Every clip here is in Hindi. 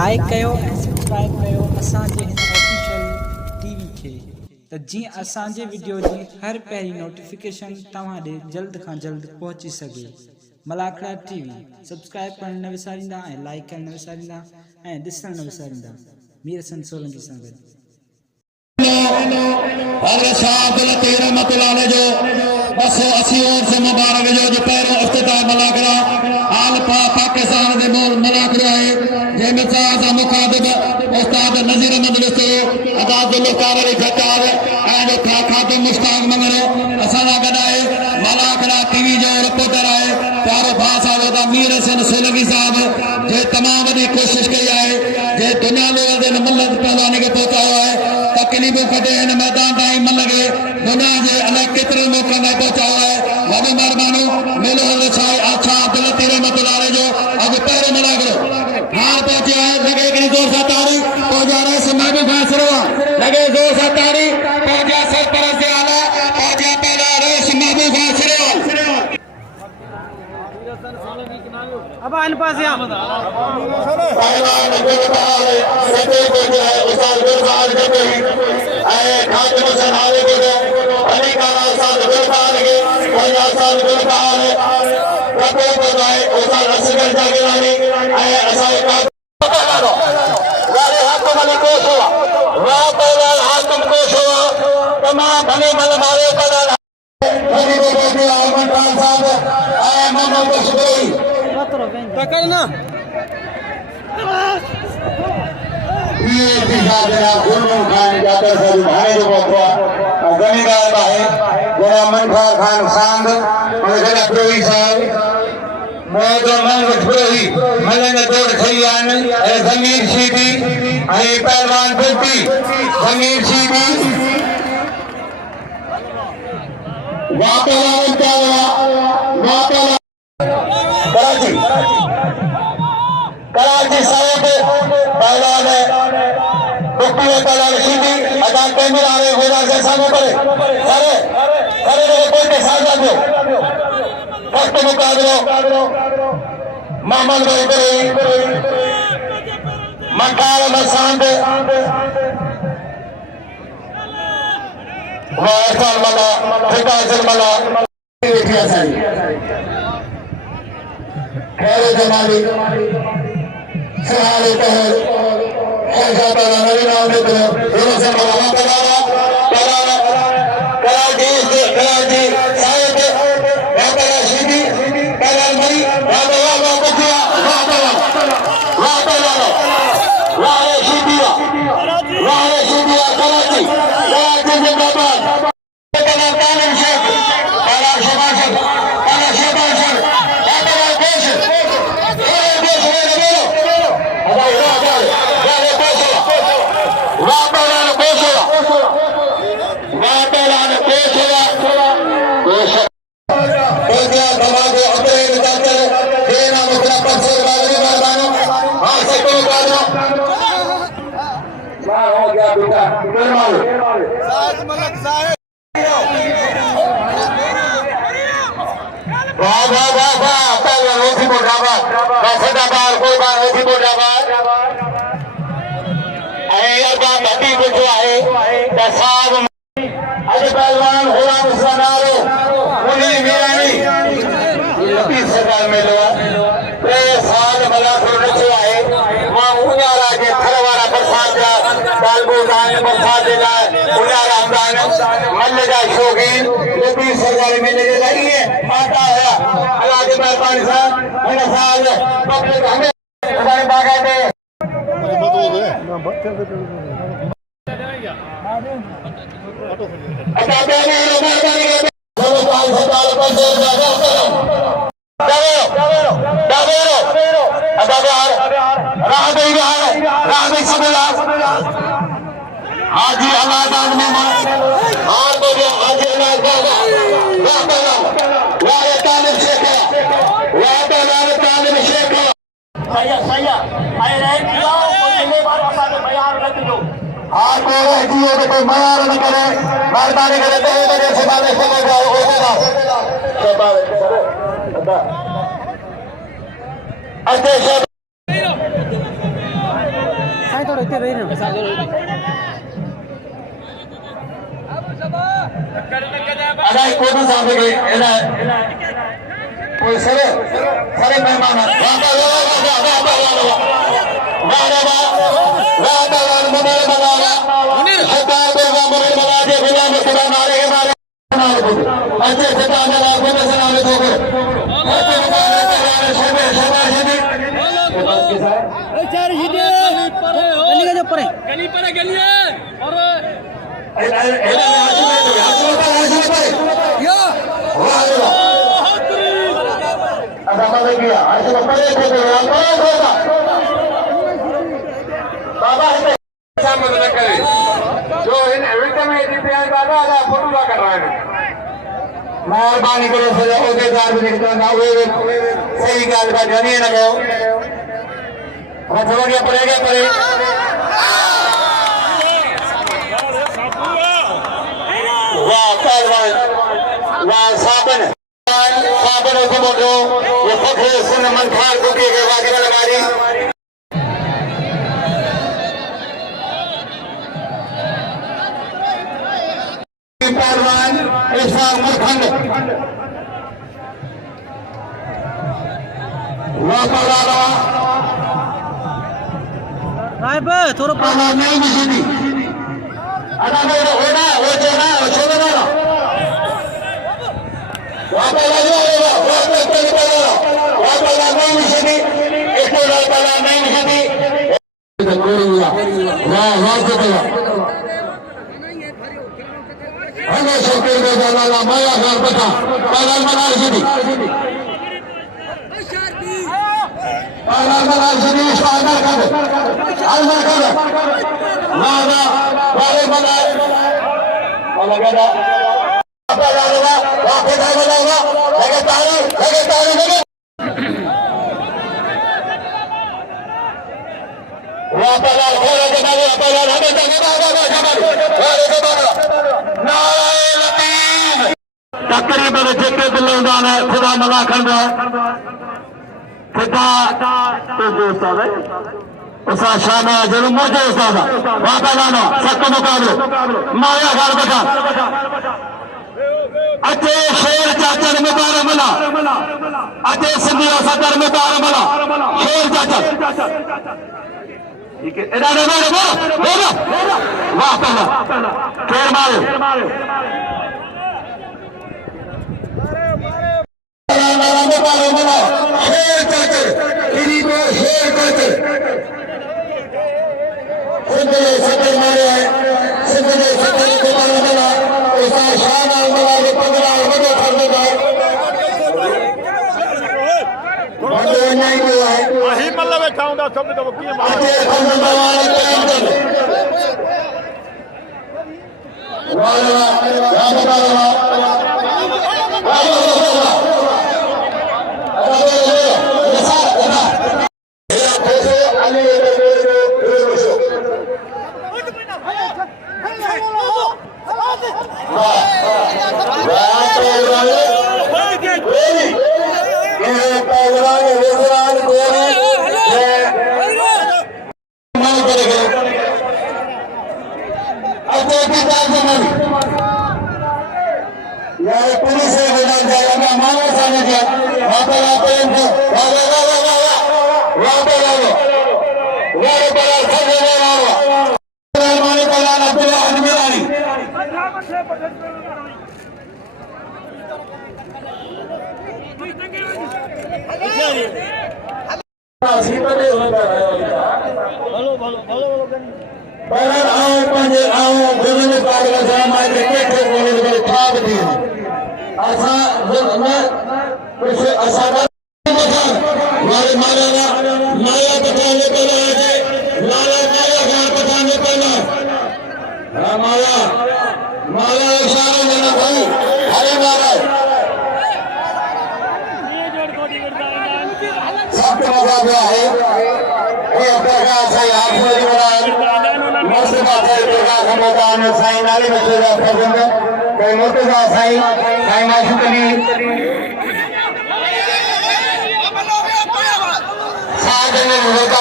लाइक कयो ऐं सब्सक्राइब कयो असांजे हिन ऑफिशियल टीवी खे त जीअं असांजे वीडियो जी हर पहिरीं नोटिफिकेशन तव्हां ॾे जल्द खां जल्द पहुची सघे। मलाखड़ा टीवी सब्सक्राइब करण न विसारींदा ऐं लाइक करण न विसारींदा ऐं ॾिसण न विसारींदा। मीर हसन सोलंकी सां गॾु मुबारक जो पहिरों इफ्तिताह मलाखड़ा आल पाकिस्तान दे मलाखड़ा है जंहिंमें सां मुखातिब उस्ताद नज़ीर अहमद लिस्तो अदाजुल कारी खताब ऐं खातिम मुश्ताक मंगरो असां सां गॾु आहे। मलाखड़ा टीवी जो रिपोर्टर आहे प्यारो भाउ साहिब मीर हसन सोलंकी साहब जे तमामु वॾी कोशिश कई आहे जे दुनिया लेवल ते मल्ल पहलवानी खे पहुचायो आहे। तकलीफ़ूं कटे हिन मैदान ताईं मल्ल खे दुनिया जे अलाए केतिरे मुल्कनि ताईं पहुचायो आहे। वॾो महिरबानी मेलो छा अब्दुल लतीफ़ रहमतुल्लाह अलैह जो अॼु पहिरों मलाखड़ो हार पहुची आहे। लॻे हिकिड़ी ज़ोर सां ताड़ी पहुचा रहिस महबूब खां सिरवा लॻे ज़ोर सां ताड़ी पहुचा सरपरस्त आला पहुचा पहला रेस महबूब खां सिरवा अब इन पास पहलवान गुलबाग सते को जो है उस्ताद गुलबाग जबे है खातिम हसन हाले को अली काला उस्ताद गुलबाग के पहला उस्ताद गुलबाग रबे को जो है उस्ताद असगर जागरानी है असाए का वाले हाकिम अली कोश हुआ वाह पहला हाकिम कोश हुआ तमाम भले भले मारे पड़ा गरीब बेटे अहमद खान साहब आए मोहम्मद बशबई पकड़ना ये दिशा जरा गुलमन खान जाकर सर भाई जो बोलता जमींदार भाई जरा मनफार खान सांग और जरा प्रोही साहब मैं तो मन प्रोही मलन तोड़ खई आन ए जमीर सीधी आई पहलवान बुट्टी जमीर सीधी वापला कराची कराची साहब पहलवान है बुट्टी पहलवान सीधी अदा कैमरा में गोरा से सामने पड़े करे करे कोई के साथ जाओ वक्त मुकाबलो मामल भाई करे मकार मसांद वासल मला ठिकाजल मला देखिया सही खैर जमाली सहारे पहल ऐसा पहला नवी नाम दे दो दोनों से मला करारा करारा कराची से कराची साहिब वापरा सीधी पहला मई वापरा वापरा वापरा वारे सीधिया कराची कराची जिंदाबाद पहला तालिम शेख पहला शबाशर पहला शबाशर वापरा कोश पहलवान होरा मुसलमानो उन्हीं मेरानी लतीफ सरकार में लो साल मलाखड़ो रखो है मां उन्यारा के थरवारा बरसात जा बालबो दान बरसात जा उन्यारा दान मल्ल जा शौकीन लतीफ सरकार में ले रही है माता है अल्लाह के मेहरबानी से हर साल पब्लिक हमें हमारे बागायते हाजी अल्लाह में और बोलो हाजी तालिब शेख तालिब शेख सैया आए रहे किया जिम्मेवार असांजो बयान रख दो आप दियो तो कोई मयार न करे मेहरबानी करे तो मेरे से बात समझ जाओ हो जाओ अच्छा ada ikut sampai ke कोई सरे सरे मेहमान गली पर गली है और जो इन फोटो कर रहा है मेहरबानी करो सही गाल का जानिए ना कहो समझ गया पड़ेगा पड़े वाह पहलवान वाह साबन साबन को बोलो ये फखरे सुन मन खान को के वाजिब हमारी पहलवान इरफान मखंड वाह पहलवान राइब थोड़ा पहलवान नहीं मिली अदा मेरा होना वो देना वो छोड़ना ना वाह पहलवान वाह पहलवान नहीं मिली एक पहलवान नहीं मिली वाह वाह पहलवान हमें शौकीन में जाना माया घर बता पहलवान बना सीधी पहलवान बना सीधी शानदार कर अलवर कर वादा वाले बना और लगा पहलवान वाह पहलवान बनाएगा लगे ताली लगे वाह पहलवान खोले के बाद पहलवान हमें तक तकरीबन जितने दिल्लान है खुदा मला खंड खुदा तो दोस्त है उस शाम जरूर मौजूद उस्ताद वहां पर लाना सख्त मुकाबले माया घर बता अचे शेर चाचा मुबारक मिला अचे सिंधिया सदर मुबारक मिला शेर चाचा ठीक है इधर बोलो वाह पहला खेल मारे शेर चाचा शेर चाचा सिंधिया सदर मारे सिंधिया सदर मुबारक मिला उसका शान मिला वो 15 बजे खरीदा नहीं हुआ है वही मतलब खाऊंगा सब तो की मार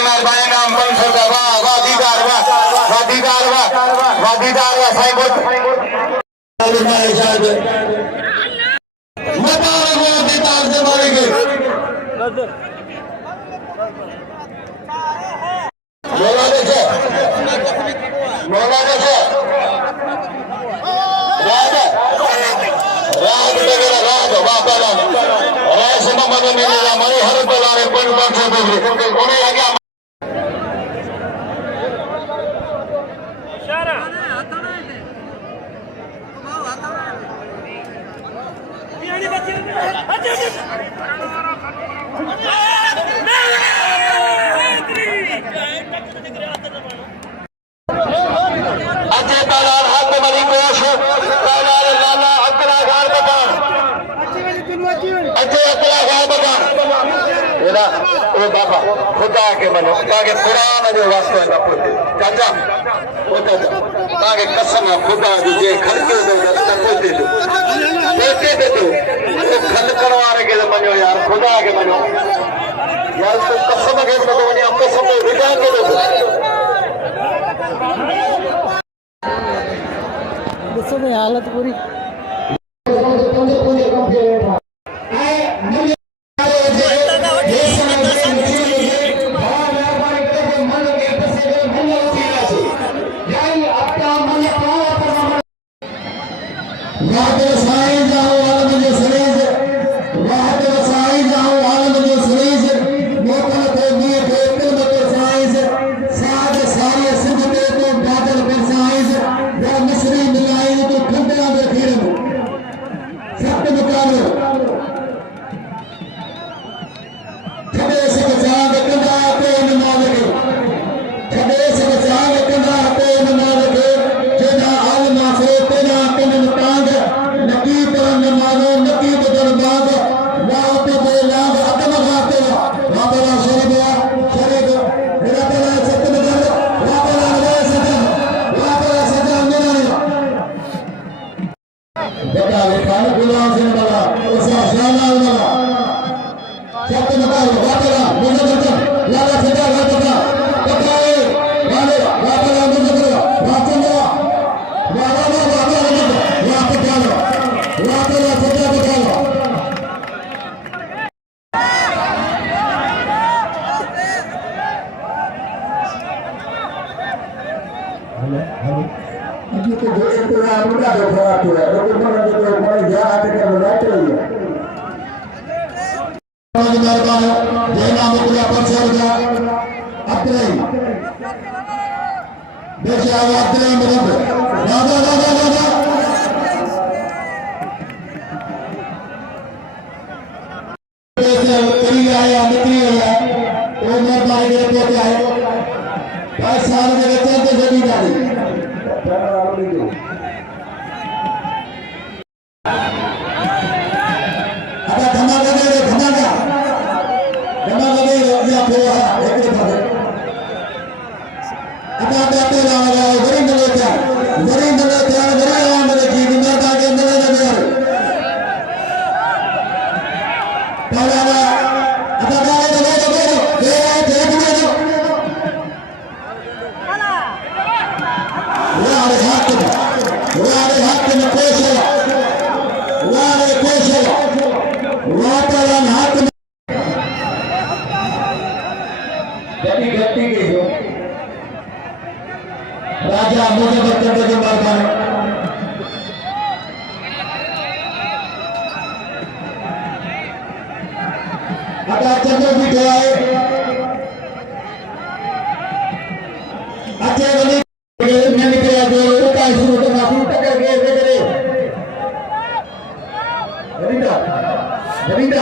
मेहरबानी नाम 500 का वाह वाह दीदार वाह वादीदार साईं बुत मता रहो दीदार से मारेंगे मौलाना से राज वगैरह राज वापस राज मोहम्मद मिलना मरे हर बलारे कोई बात नहीं उन्हें आगे अजय पहलवान हाथ में मरी कोश पहलवान लाला अकला गाल बगान अजय अकला गाल बगान एरा ओ बाबा खुदा के मनो ताके कुरान जो वास्ते ना पुते चाचा ओ चाचा ताके कसम खुदा जो जे खलके दो न पुते दो देते दे दो ओ खल करवाने के मनो यार खुदा के मनो यार तो कसम के तो वनी आपको सब विदा के दो गुस्से में हालत पूरी राजा मुझे बच्चे को जो मारता है अगर चंद्र भी गया है अच्छे बने मैंने किया जो उसका शुरू तो माफी टक्कर गए करे रविंद्र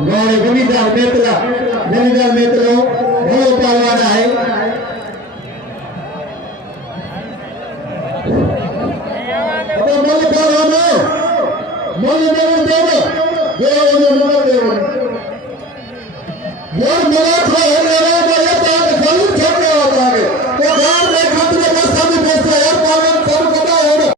गौरी जमींदार मेतला वो पहलवान है मोल